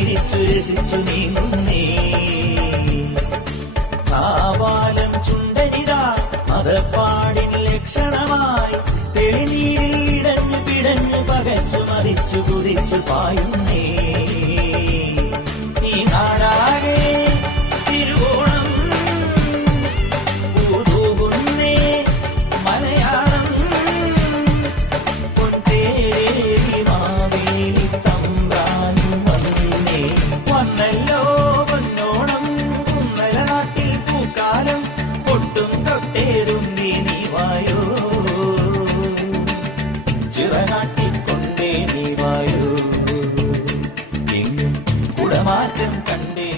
ചിരിച്ചു രസിച്ചു നീങ്ങുന്നേ. കാവാലം ചുണ്ടരിതാ മതപ്പാടിൻ ലക്ഷണമായി തെളിനീരിൽ ഇടഞ്ഞു പിടഞ്ഞു പകച്ചു മതിച്ചു കുതിച്ചു പായുന്നേ. ഈ നാടാകെ തിരുവോണം പൂതൂകുന്നേ. മലയാളം പൊൻതേരി മാവേലി തമ്പ്രാനും വന്നേ. വന്നല്ലോ പൊന്നോണം കുന്നല നാട്ടിൽ പൂക്കാലം പൊട്ടും തൊട്ടേറുമ്പി നീവായോ. ചിറനാട്ടിക്കൊണ്ടേ നീവായോ. എങ്ങും കുടമാറ്റം കണ്ടേ